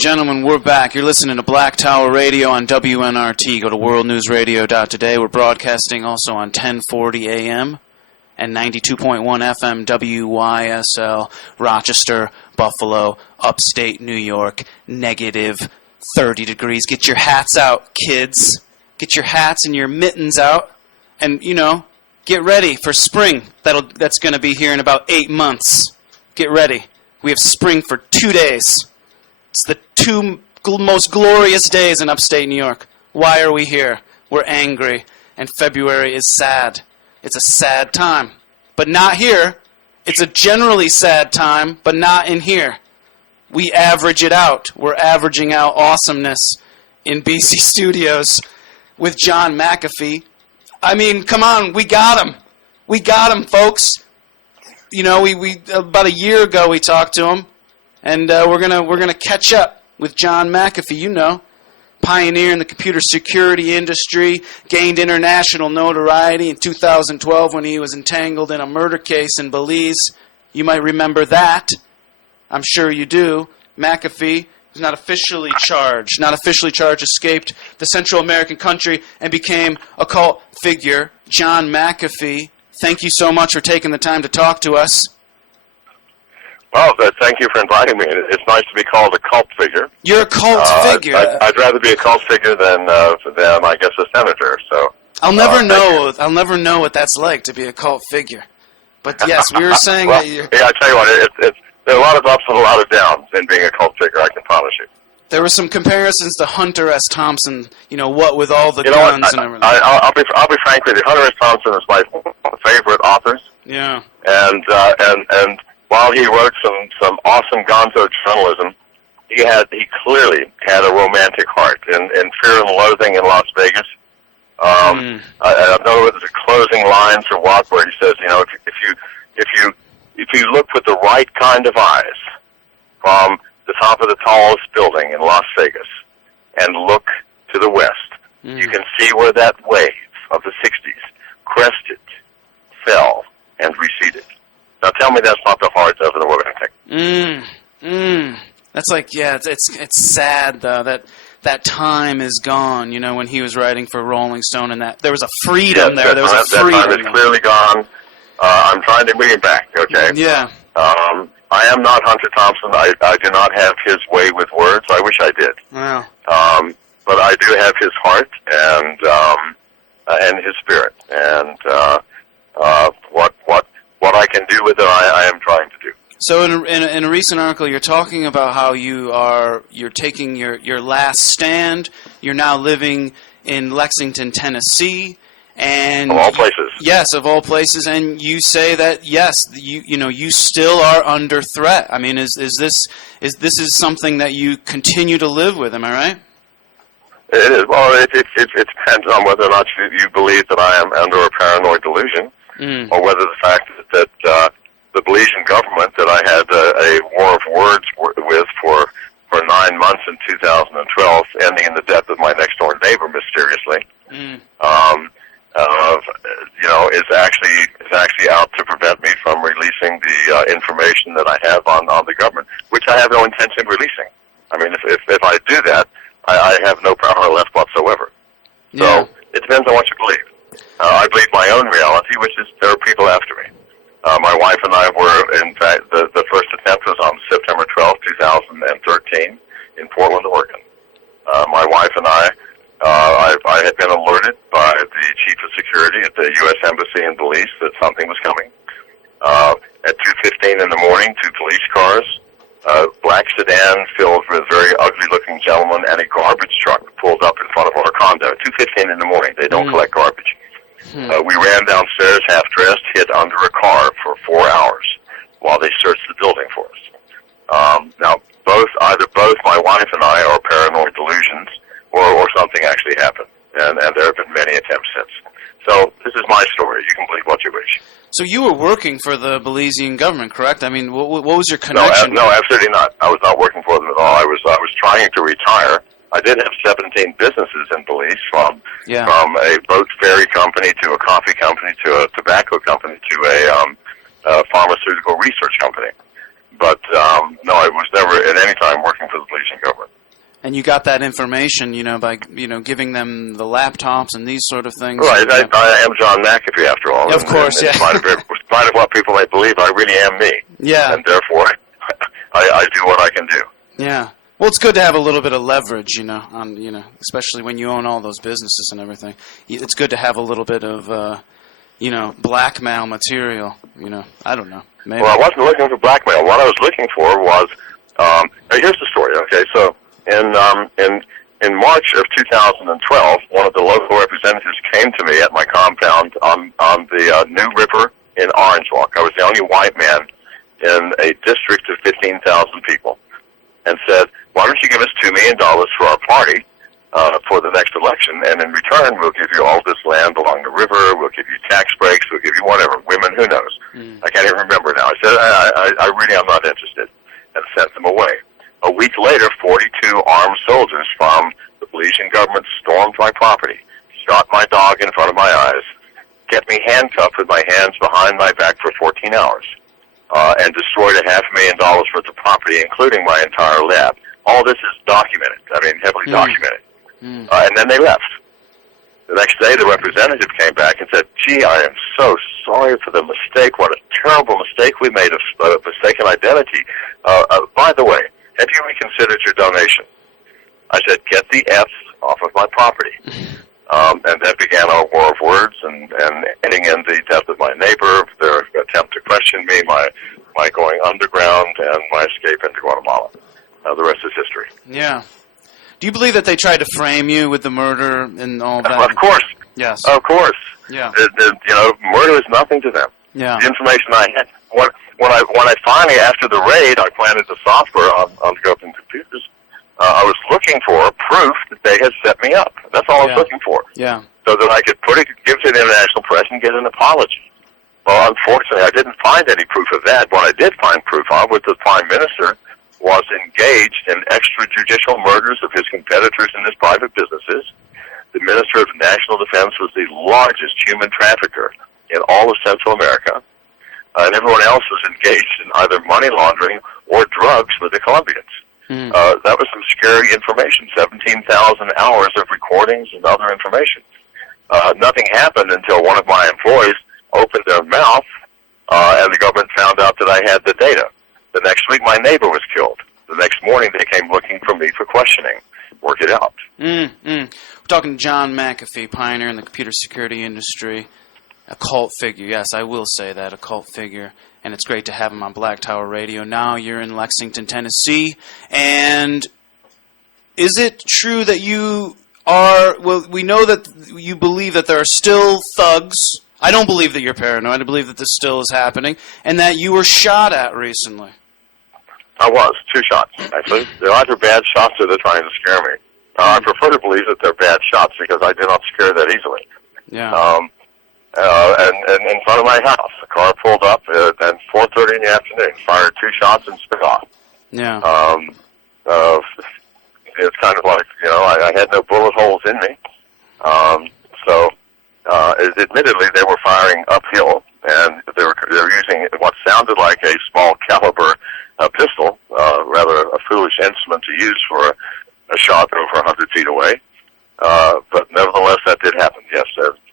Gentlemen, we're back. You're listening to Black Tower Radio on WNRT. Go to worldnewsradio.today. We're broadcasting also on 1040 AM and 92.1 FM WYSL, Rochester, Buffalo, upstate New York, negative 30 degrees. Get your hats out, kids. Get your hats and your mittens out. And, get ready for spring. That's going to be here in about 8 months. Get ready. We have spring for 2 days. It's the 2 most glorious days in upstate New York. Why are we here? We're angry, and February is sad. It's a sad time, but not here. It's a generally sad time, but not in here. We average it out. We're averaging out awesomeness in BC Studios with John McAfee. I mean, come on, we got him. We got him, folks. We about a year ago we talked to him. And we're gonna catch up with John McAfee, pioneer in the computer security industry, gained international notoriety in 2012 when he was entangled in a murder case in Belize. You might remember that. I'm sure you do. McAfee was not officially charged, escaped the Central American country and became a cult figure. John McAfee, thank you so much for taking the time to talk to us. Well, thank you for inviting me. It's nice to be called a cult figure. You're a cult figure. I'd rather be a cult figure than I guess, a senator. So I'll never know. I'll never know what that's like to be a cult figure. But yes, we were saying well, that you're... Yeah, I tell you what, there are a lot of ups and a lot of downs in being a cult figure. I can promise you. There were some comparisons to Hunter S. Thompson. What with all the guns and everything. I'll be frank with you. Hunter S. Thompson is my favorite authors. Yeah. And while he wrote some awesome gonzo journalism, he clearly had a romantic heart. In Fear and Loathing in Las Vegas, I don't know whether it's closing lines or what, where he says, if you look with the right kind of eyes from the top of the tallest building in Las Vegas and look to the west, you can see where that wave of the 60s crested, fell, and receded. Now tell me that's not the heart of the romantic. That's like, it's sad though that time is gone. When he was writing for Rolling Stone, and that there was a freedom there. There was a freedom. That time is clearly gone. I'm trying to bring it back. Okay. Yeah. I am not Hunter Thompson. I do not have his way with words. I wish I did. Wow. But I do have his heart and his spirit, and what I can do with it, I am trying to do. So in a recent article, you're talking about how you're taking your last stand. You're now living in Lexington, Tennessee, and of all places. Yes, of all places. And you say that yes, you still are under threat. I mean, is this something that you continue to live with? Am I right? It is. Well, it depends on whether or not you believe that I am under a paranoid delusion. Or whether the fact that the Belizean government that I had a war of words with for 9 months in 2012, ending in the death of my next door neighbor mysteriously, is actually out to prevent me from releasing the information that I have on the government, which I have no intention of releasing. I mean, if I do that, I have no power left whatsoever. Yeah. So it depends on what you believe. I believe my own reality, which is there are people after me. My wife and I were, in fact, the first attempt was on September 12, 2013 in Portland, Oregon. My wife and I had been alerted by the chief of security at the U.S. Embassy in Belize that something was coming. At 2:15 in the morning, 2 police cars, a black sedan filled with very ugly-looking gentlemen, and a garbage truck pulled up in front of our condo. 2:15 in the morning. They don't collect garbage. We ran downstairs, half-dressed, hid under a car for 4 hours while they searched the building for us. Now, either both my wife and I are paranoid delusions, or something actually happened, and there have been many attempts since. So this is my story. You can believe what you wish. So you were working for the Belizean government, correct? I mean, what was your connection? No, absolutely not. I was not working for them at all. I was trying to retire. I did have 17 businesses in Belize, from a boat ferry company to a coffee company to a tobacco company to a pharmaceutical research company. But no, I was never at any time working for the Belizean government. And you got that information, by giving them the laptops and these sort of things. Right. I am John McAfee, after all. Of course, in spite of what people may believe, I really am me. Yeah. And therefore, I do what I can do. Yeah. Well, it's good to have a little bit of leverage, especially when you own all those businesses and everything. It's good to have a little bit of, blackmail material. I don't know. Maybe. Well, I wasn't looking for blackmail. What I was looking for was, here's the story. Okay, so in March of 2012, one of the local representatives came to me at my compound on the New River in Orange Walk. I was the only white man in a district of 15,000 people, and said, "Why don't you give us $2 million for our party for the next election, and in return we'll give you all this land along the river, we'll give you tax breaks, we'll give you whatever, women, who knows." I can't even remember now. I said, I really am not interested, and sent them away. A week later, 42 armed soldiers from the Belizean government stormed my property, shot my dog in front of my eyes, kept me handcuffed with my hands behind my back for 14 hours, and destroyed $500,000 worth of property, including my entire lab. All this is documented, heavily documented. And then they left. The next day, the representative came back and said, "Gee, I am so sorry for the mistake. What a terrible mistake we made of mistaken identity. By the way, have you reconsidered your donation?" I said, "Get the F off of my property." And then began our war of words, and ending in the death of my neighbor, their attempt to question me, my going underground, and my escape into Guatemala. The rest is history. Yeah. Do you believe that they tried to frame you with the murder and all that? Of course. Yes. Of course. Yeah. Murder is nothing to them. Yeah. The information I had, when I finally, after the raid, I planted the software on the government computers. I was looking for proof that they had set me up. That's all I was looking for. Yeah. So that I could give it to the international press and get an apology. Well, unfortunately, I didn't find any proof of that. What I did find proof of was the Prime Minister was engaged in extrajudicial murders of his competitors in his private businesses. The Minister of National Defense was the largest human trafficker in all of Central America. And everyone else was engaged in either money laundering or drugs with the Colombians. That was some scary information, 17,000 hours of recordings and other information. Nothing happened until one of my employees opened their mouth, and the government found out that I had the data. The next week, my neighbor was killed. The next morning, they came looking for me for questioning. Work it out. We're talking to John McAfee, pioneer in the computer security industry, a cult figure. Yes, I will say that, a cult figure. And it's great to have him on Black Tower Radio. Now you're in Lexington, Tennessee. And is it true that you are, well, we know that you believe that there are still thugs. I don't believe that you're paranoid. I believe that this still is happening. And that you were shot at recently. I was. 2 shots, actually. They're either bad shots or they're trying to scare me. I prefer to believe that they're bad shots because I do not scare that easily. Yeah. And in front of my house, a car pulled up at 4:30 in the afternoon, fired 2 shots and sped off. Yeah. It's kind of like, I had no bullet holes in me. Admittedly, they were firing uphill, and they were using what sounded like a small caliber pistol, rather a foolish instrument to use for a shot over 100 feet away. But nevertheless, that did happen, yes.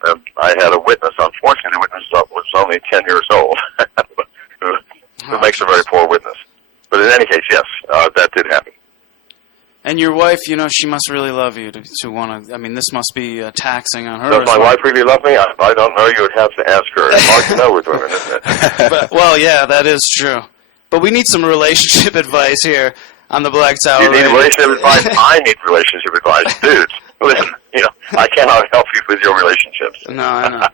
And I had a witness. Unfortunately, the witness was only 10 years old. It makes a very poor witness. But in any case, yes, that did happen. And your wife, she must really love you to want to, this must be taxing on her. Does my wife really love me? I don't know. You would have to ask her. It's hard to know with women, isn't it? Well, yeah, that is true. But we need some relationship advice here on the Black Tower. You need relationship advice? I need relationship advice. Dudes, listen, I cannot help you with your relationships. No, I know.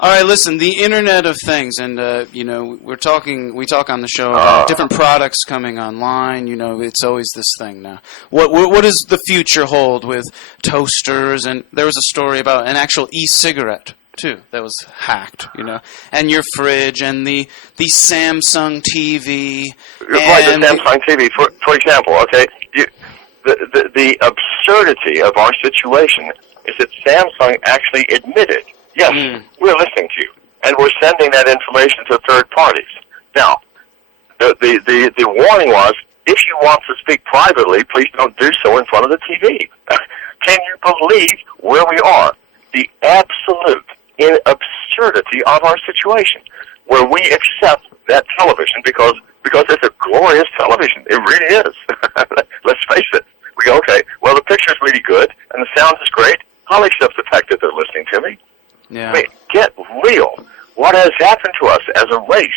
All right, listen, the Internet of Things, and, we talk on the show about different products coming online. It's always this thing now. What does the future hold with toasters? And there was a story about an actual e-cigarette, too, that was hacked, and your fridge, and the Samsung TV. Right, the Samsung TV, for example, okay? The absurdity of our situation is that Samsung actually admitted, yes, we're listening to you, and we're sending that information to third parties. Now, the warning was, if you want to speak privately, please don't do so in front of the TV. Can you believe where we are? The absolute absurdity of our situation, where we accept that television because it's a glorious television. It really is. Let's face it. We go, okay, well, the picture's really good, and the sound is great. I'll accept the fact that they're listening to me. Yeah. I mean, get real. What has happened to us as a race?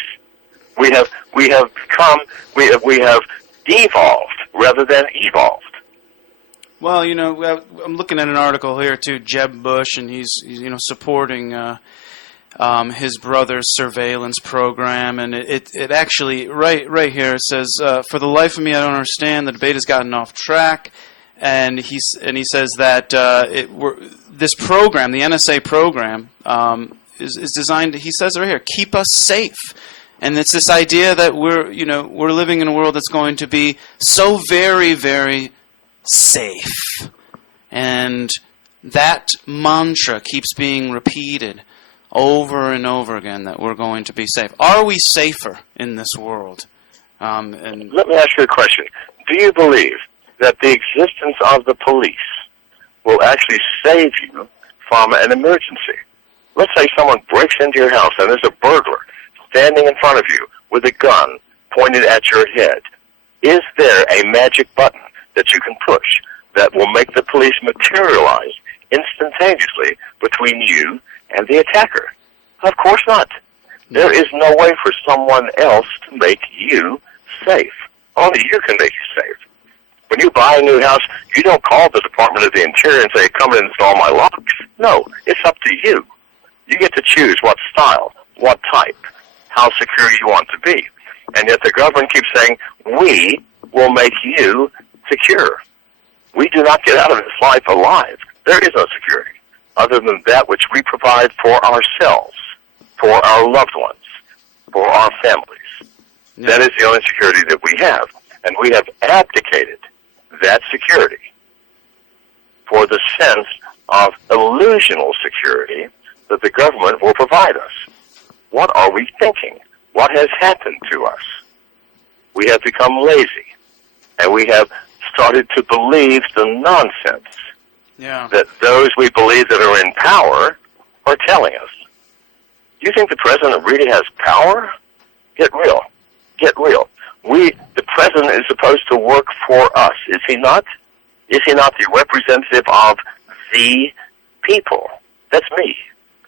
We have devolved rather than evolved. Well, I'm looking at an article here too, Jeb Bush, and he's supporting his brother's surveillance program, and it actually right here it says, for the life of me, I don't understand. The debate has gotten off track, and he says that this program, the NSA program, is designed. He says right here, keep us safe. And it's this idea that we're living in a world that's going to be so very, very safe. And that mantra keeps being repeated over and over again, that we're going to be safe. Are we safer in this world? And let me ask you a question. Do you believe that the existence of the police will actually save you from an emergency? Let's say someone breaks into your house and there's a burglar standing in front of you with a gun pointed at your head. Is there a magic button that you can push that will make the police materialize instantaneously between you and the attacker? Of course not. There is no way for someone else to make you safe. Only you can make you safe. When you buy a new house, you don't call the Department of the Interior and say, come and install my locks. No, it's up to you. You get to choose what style, what type, how secure you want to be. And yet the government keeps saying, we will make you secure. We do not get out of this life alive. There is no security other than that which we provide for ourselves, for our loved ones, for our families. Yeah. That is the only security that we have. And we have abdicated that security for the sense of illusional security that the government will provide us. What are we thinking? What has happened to us? We have become lazy, and we have started to believe the nonsense that those we believe that are in power are telling us. Do you think the president really has power? Get real. Get real. The president is supposed to work for us, is he not? Is he not the representative of the people? That's me,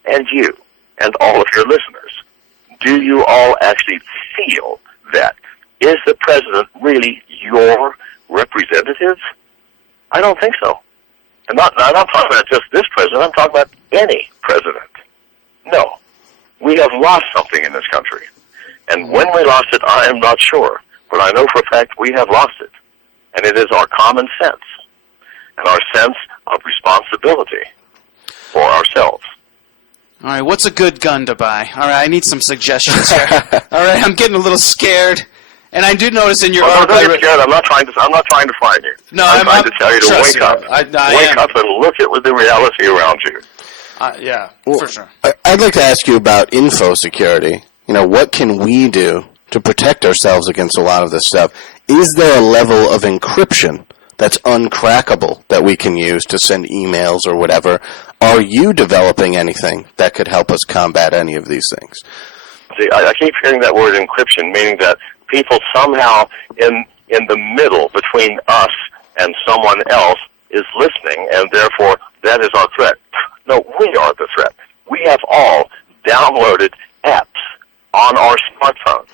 and you, and all of your listeners. Do you all actually feel that? Is the president really your representative? I don't think so. I'm not talking about just this president. I'm talking about any president. No. We have lost something in this country. And when we lost it, I am not sure. But I know for a fact we have lost it. And it is our common sense and our sense of responsibility for ourselves. All right, what's a good gun to buy? All right, I need some suggestions here. All right, I'm getting a little scared, and I do notice in your article. Don't get scared. I'm not trying to frighten you. No, I'm trying to tell you to wake up. Wake up and look at the reality around you. Yeah, well, for sure. I'd like to ask you about info security. What can we do to protect ourselves against a lot of this stuff? Is there a level of encryption that's uncrackable that we can use to send emails or whatever? Are you developing anything that could help us combat any of these things? See, I keep hearing that word encryption, meaning that people somehow in the middle between us and someone else is listening, and therefore that is our threat. No, we are the threat. We have all downloaded apps on our smartphones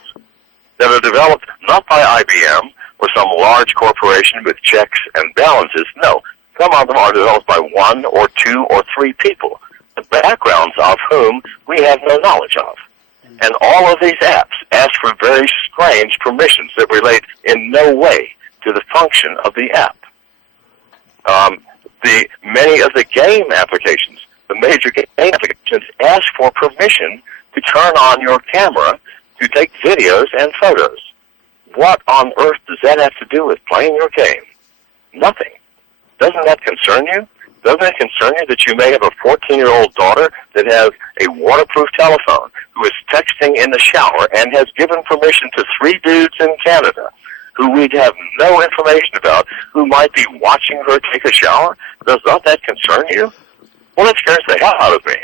that are developed not by IBM or some large corporation with checks and balances. No, some of them are developed by one or two or three people, the backgrounds of whom we have no knowledge of. And all of these apps ask for very strange permissions that relate in no way to the function of the app. Many of the game applications, the major game applications, ask for permission to turn on your camera to take videos and photos. What on earth does that have to do with playing your game? Nothing. Doesn't that concern you? Doesn't it concern you that you may have a 14-year-old daughter that has a waterproof telephone who is texting in the shower and has given permission to 3 dudes in Canada who we'd have no information about, who might be watching her take a shower? Does not that concern you? Well, it scares the hell out of me.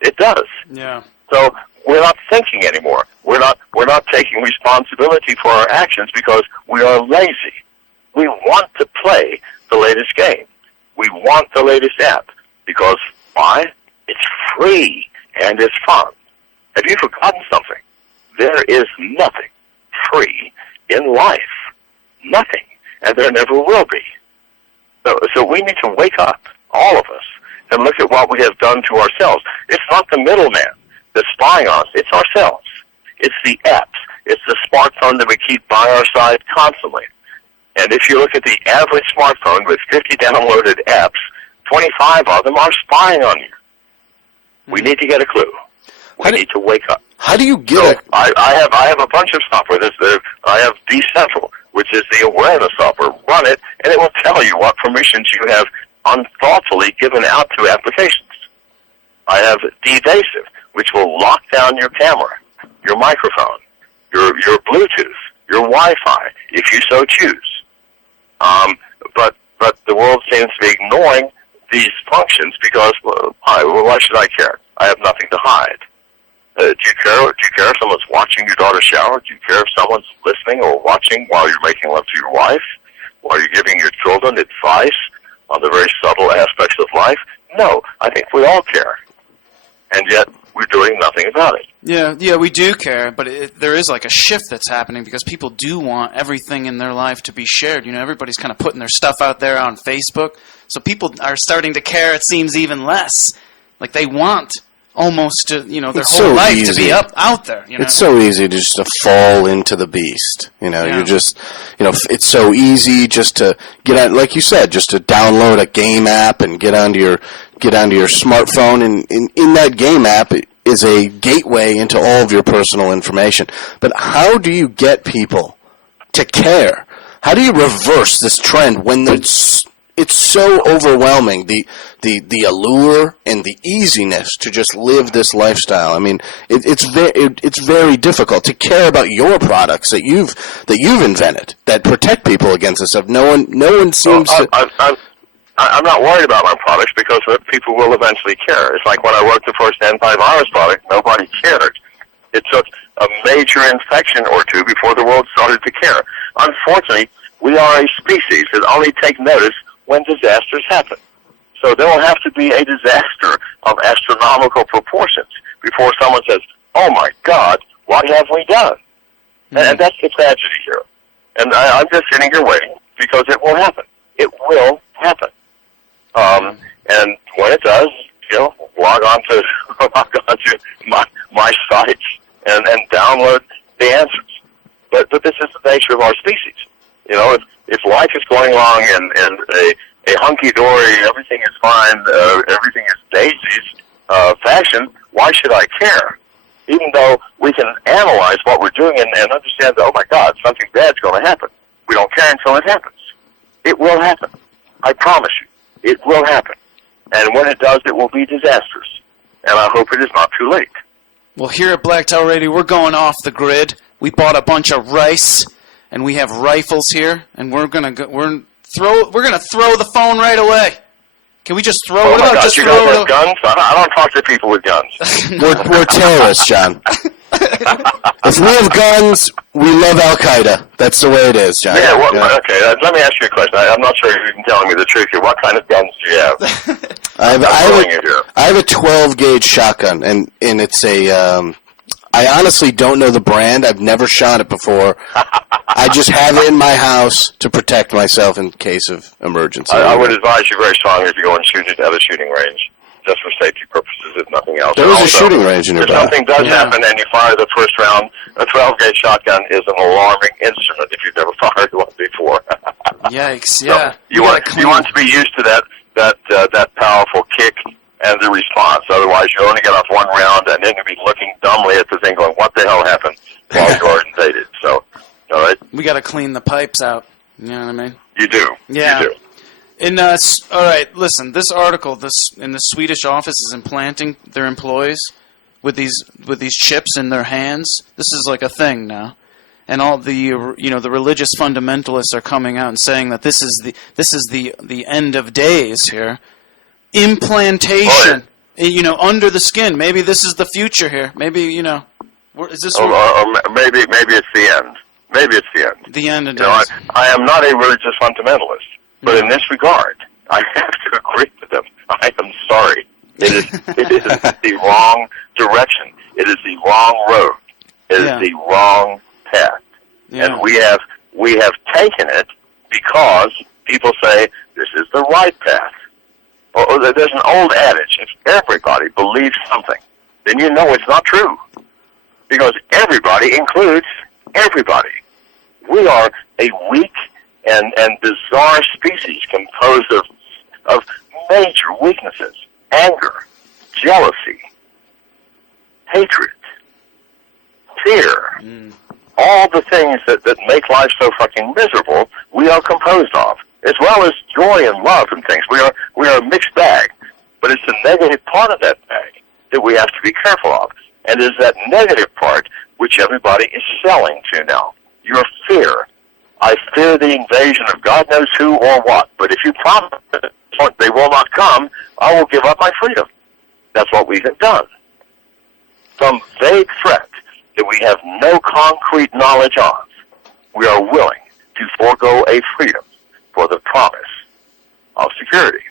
It does. Yeah. So we're not thinking anymore. We're not taking responsibility for our actions because we are lazy. We want to play the latest game. We want the latest app because why? It's free and it's fun. Have you forgotten something? There is nothing free in life. Nothing. And there never will be. So we need to wake up, all of us, and look at what we have done to ourselves. It's not the middleman that's spying on us. It's ourselves. It's the apps. It's the smartphone that we keep by our side constantly. And if you look at the average smartphone with 50 downloaded apps, 25 of them are spying on you. We need to get a clue. We need to wake up. How do you get it? I have a bunch of software. I have Decentral, which is the awareness software. Run it, and it will tell you what permissions you have unthoughtfully given out to applications. I have Devasive, which will lock down your camera, your microphone, your Bluetooth, your Wi-Fi, if you so choose. But the world seems to be ignoring these functions because, why should I care? I have nothing to hide. Do you care if someone's watching your daughter shower? Do you care if someone's listening or watching while you're making love to your wife? While you're giving your children advice on the very subtle aspects of life? No, I think we all care. And yet, we're doing nothing about it. Yeah, we do care, but there is like a shift that's happening because people do want everything in their life to be shared. You know, everybody's kind of putting their stuff out there on Facebook, so people are starting to care, it seems, even less. Like they want almost their whole life to be out there. You know? It's so easy just to fall into the beast. You're just, it's so easy just to get on, like you said, just to download a game app and get onto your smartphone, and in that game app is a gateway into all of your personal information. But how do you get people to care? How do you reverse this trend when it's so overwhelming, the allure and the easiness to just live this lifestyle? I mean, it's very difficult to care about your products that you've invented that protect people against this stuff. No one seems to. I'm not worried about my products because people will eventually care. It's like when I wrote the first antivirus product, nobody cared. It took a major infection or two before the world started to care. Unfortunately, we are a species that only take notice when disasters happen. So there will have to be a disaster of astronomical proportions before someone says, oh my God, what have we done? Mm-hmm. And that's the tragedy here. And I'm just sitting here waiting because it will happen. It will happen. And when it does, log on to my sites and download the answers. But this is the nature of our species. If life is going along in a hunky-dory, everything is fine, everything is daisies fashion, why should I care? Even though we can analyze what we're doing and understand that, oh my God, something bad's going to happen. We don't care until it happens. It will happen. I promise you. It will happen. And when it does, it will be disastrous. And I hope it is not too late. Well, here at Black Tower Radio, we're going off the grid. We bought a bunch of rice, and we have rifles here, and we're gonna throw the phone right away. Can we just throw it out? God, you guys have guns? I don't talk to people with guns. We're terrorists, John. If we have guns, we love Al-Qaeda. That's the way it is, John. Yeah, okay. Let me ask you a question. I'm not sure if you can tell me the truth here. What kind of guns do you have? I have a 12-gauge shotgun, and it's a... I honestly don't know the brand. I've never shot it before. I just have it in my house to protect myself in case of emergency. I would advise you very strongly to go and shoot it at a shooting range, just for safety purposes, if nothing else. There is a shooting range in your If something does happen and you fire the first round, a 12-gauge shotgun is an alarming instrument if you've never fired one before. Yikes! Yeah, so you want to be used to that powerful kick and the response. Otherwise, you only get off one round, and then you'll be looking dumbly at the thing, going, "What the hell happened?" while you are invaded. So, all right. We got to clean the pipes out. You know what I mean? You do. Yeah. You do. All right, listen. This article, in the Swedish office is implanting their employees with these chips in their hands. This is like a thing now, and all the the religious fundamentalists are coming out and saying that this is the end of days here. Implantation, under the skin. Maybe this is the future here. Maybe is this? Or maybe it's the end. Maybe it's the end. The end of days. I am not a religious fundamentalist, but in this regard, I have to agree with them. I am sorry. It is the wrong direction. It is the wrong road. It is the wrong path. Yeah. And we have taken it because people say this is the right path. Or there's an old adage: if everybody believes something, then you know it's not true. Because everybody includes everybody. We are a weak and bizarre species composed of major weaknesses: anger, jealousy, hatred, fear. All the things that make life so fucking miserable, we are composed of, as well as joy and love and things. We are a mixed bag, but it's the negative part of that bag that we have to be careful of. And it's that negative part which everybody is selling to now. Your fear. I fear the invasion of God knows who or what. But if you promise they will not come, I will give up my freedom. That's what we have done. Some vague threat that we have no concrete knowledge of, we are willing to forego a freedom for the promise of security.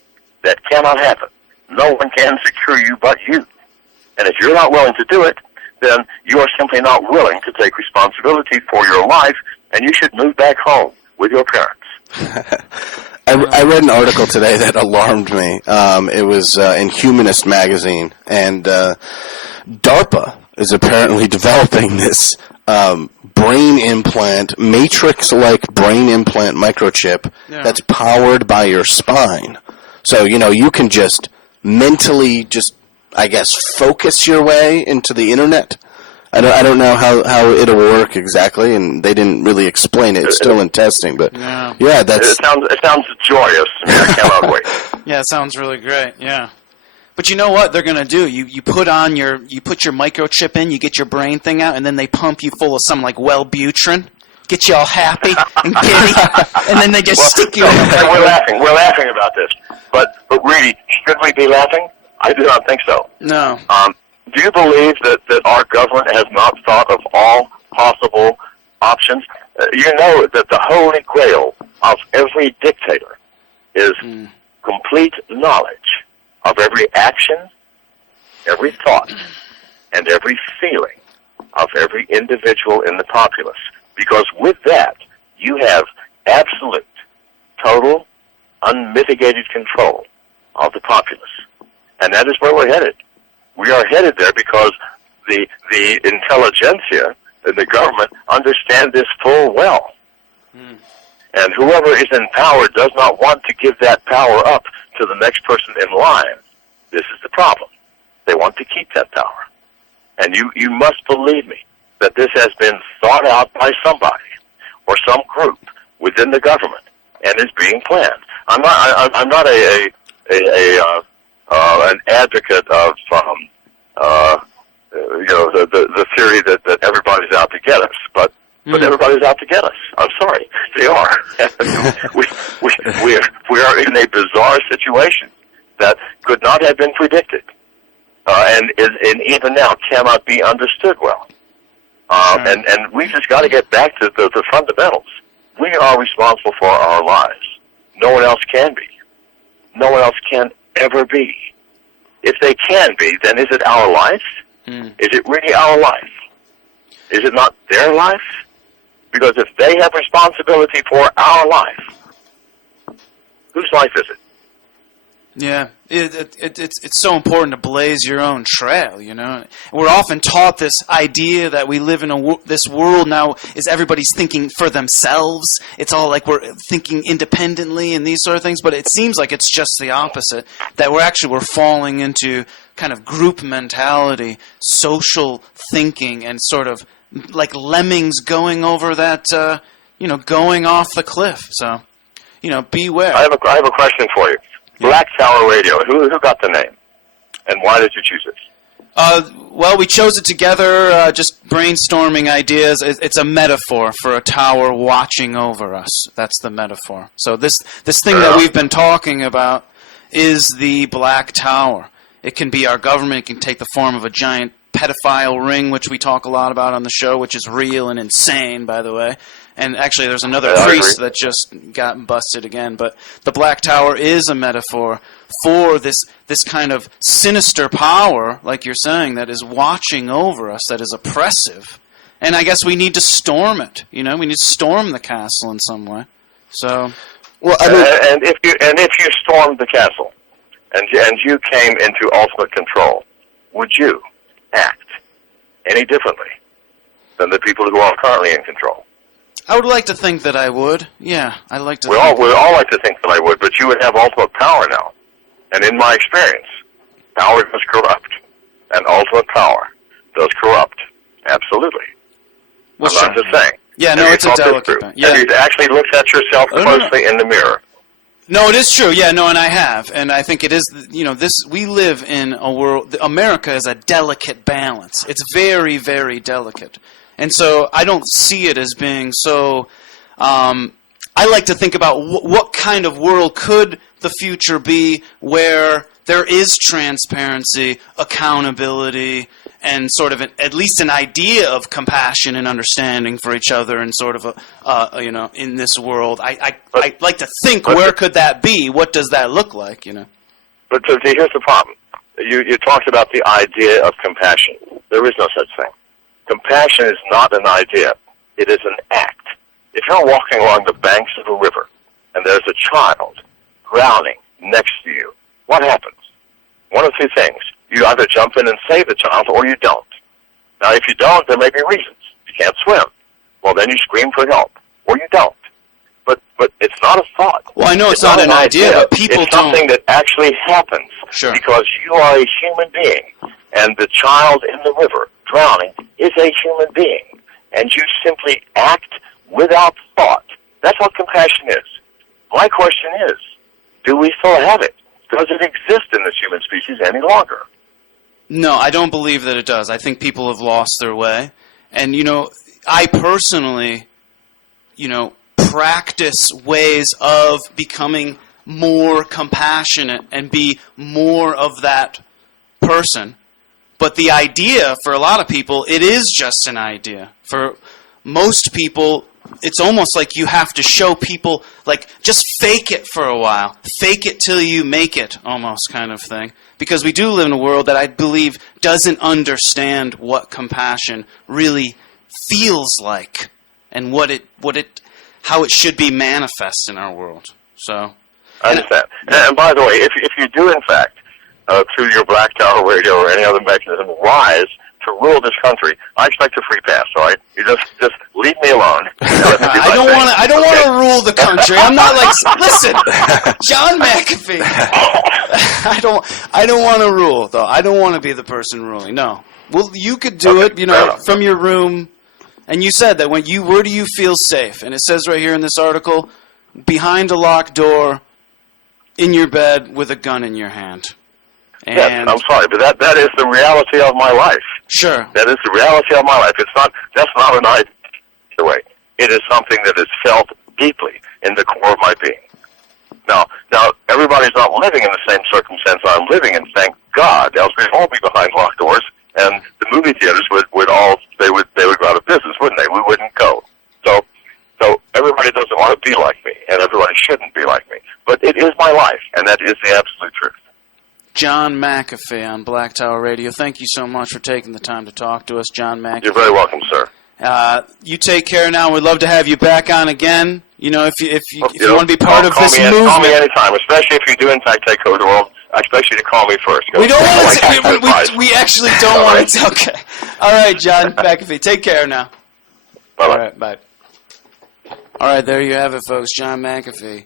That cannot happen. No one can secure you but you. And if you're not willing to do it, then you are simply not willing to take responsibility for your life, and you should move back home with your parents. I read an article today that alarmed me. It was in Humanist magazine, and DARPA is apparently developing this brain implant, matrix-like brain implant microchip that's powered by your spine. So, you can just mentally focus your way into the internet. I don't know how it'll work exactly, and they didn't really explain it. It's still in testing, but it sounds joyous. I cannot wait. Yeah, it sounds really great. Yeah, but you know what they're gonna do? You put your microchip in, you get your brain thing out, and then they pump you full of some like Wellbutrin, get you all happy and giddy, and then they just stick you in. We're laughing about this, but really, should we be laughing? I do not think so. No. Do you believe that our government has not thought of all possible options? You know that the holy grail of every dictator is complete knowledge of every action, every thought, and every feeling of every individual in the populace. Because with that, you have absolute, total, unmitigated control of the populace. And that is where we're headed. We are headed there because the intelligentsia and the government understand this full well. And whoever is in power does not want to give that power up to the next person in line. This is the problem. They want to keep that power. And you must believe me that this has been thought out by somebody or some group within the government and is being planned. I'm not an advocate of the theory that everybody's out to get us, but everybody's out to get us. I'm sorry, they are. we are in a bizarre situation that could not have been predicted, and even now cannot be understood well. And we just got to get back to the fundamentals. We are responsible for our lives. No one else can be. No one else can ever be. If they can be, then is it our life? Is it really our life? Is it not their life? Because if they have responsibility for our life, whose life is it? Yeah, it's so important to blaze your own trail, We're often taught this idea that we live in this world now is everybody's thinking for themselves. It's all like we're thinking independently and these sort of things, but it seems like it's just the opposite, that we're falling into kind of group mentality, social thinking, and sort of like lemmings going over that, going off the cliff. So, beware. I have a question for you. Black Tower Radio. Who got the name, and why did you choose it? Well, we chose it together, just brainstorming ideas. It's a metaphor for a tower watching over us. That's the metaphor. So this thing that we've been talking about is the Black Tower. It can be our government. It can take the form of a giant pedophile ring, which we talk a lot about on the show, which is real and insane, by the way. And actually, there's another priest that just got busted again. But the Black Tower is a metaphor for this kind of sinister power, like you're saying, that is watching over us, that is oppressive. And I guess we need to storm it. We need to storm the castle in some way. So, well, and if you stormed the castle, and you came into ultimate control, would you act any differently than the people who are currently in control? I would like to think that I would. Yeah, I like to. We all like to think that I would, but you would have ultimate power now. And in my experience, power does corrupt, and ultimate power does corrupt. Absolutely. Well, I'm not just saying. Yeah, no, it's a delicate thing. Yeah. Have you actually looked at yourself closely in the mirror? No, it is true. Yeah, no, and I have. And I think it is, we live in a world, America is a delicate balance. It's very, very delicate. And so I don't see it as being so, I like to think about what kind of world could the future be where there is transparency, accountability, and sort of at least an idea of compassion and understanding for each other, and sort of in this world. I like to think, where could that be? What does that look like? But here's the problem. You talked about the idea of compassion. There is no such thing. Compassion is not an idea. It is an act. If you're walking along the banks of a river and there's a child drowning next to you, what happens? One of two things. You either jump in and save the child, or you don't. Now, if you don't, there may be reasons. You can't swim. Well, then you scream for help, or you don't. But it's not a thought. Well, I know it's not an idea, but people it's something that actually happens. Sure. Because you are a human being, and the child in the river drowning is a human being, and you simply act without thought. That's what compassion is. My question is, do we still have it? Does it exist in the human species any longer? No, I don't believe that it does. I think people have lost their way. And, I personally, practice ways of becoming more compassionate and be more of that person. But the idea, for a lot of people, it is just an idea. For most people, it's almost like you have to show people, like, just fake it for a while. Fake it till you make it, almost kind of thing. Because we do live in a world that I believe doesn't understand what compassion really feels like and how it should be manifest in our world. So, I understand. And by the way, if you do, in fact, through your Black Tower radio or any other mechanism, rise to rule this country, I expect a free pass. All right, you just leave me alone. I don't want to rule the country. I'm not like, listen, John McAfee. I don't want to rule, though. I don't want to be the person ruling. No. Well, you could do it, from your room. And you said that where do you feel safe? And it says right here in this article, behind a locked door, in your bed with a gun in your hand. And yes, I'm sorry, but that is the reality of my life. Sure. That is the reality of my life. That's not an idea, by the way. It is something that is felt deeply in the core of my being. Now, everybody's not living in the same circumstance I'm living in, thank God, else we'd all be behind locked doors, and the movie theaters would go out of business, wouldn't they? We wouldn't go. So everybody doesn't want to be like me, and everybody shouldn't be like me. But it is my life, and that is the absolute truth. John McAfee on Black Tower Radio. Thank you so much for taking the time to talk to us, John McAfee. You're very welcome, sir. You take care now. We'd love to have you back on again. If you want to be part of this movement. Call me anytime, especially if you do in fact take over the world. I expect you to call me first. We don't want to. We actually don't want to. Okay. All right, John McAfee. Take care now. Bye-bye. All right, bye. All right, there you have it, folks. John McAfee.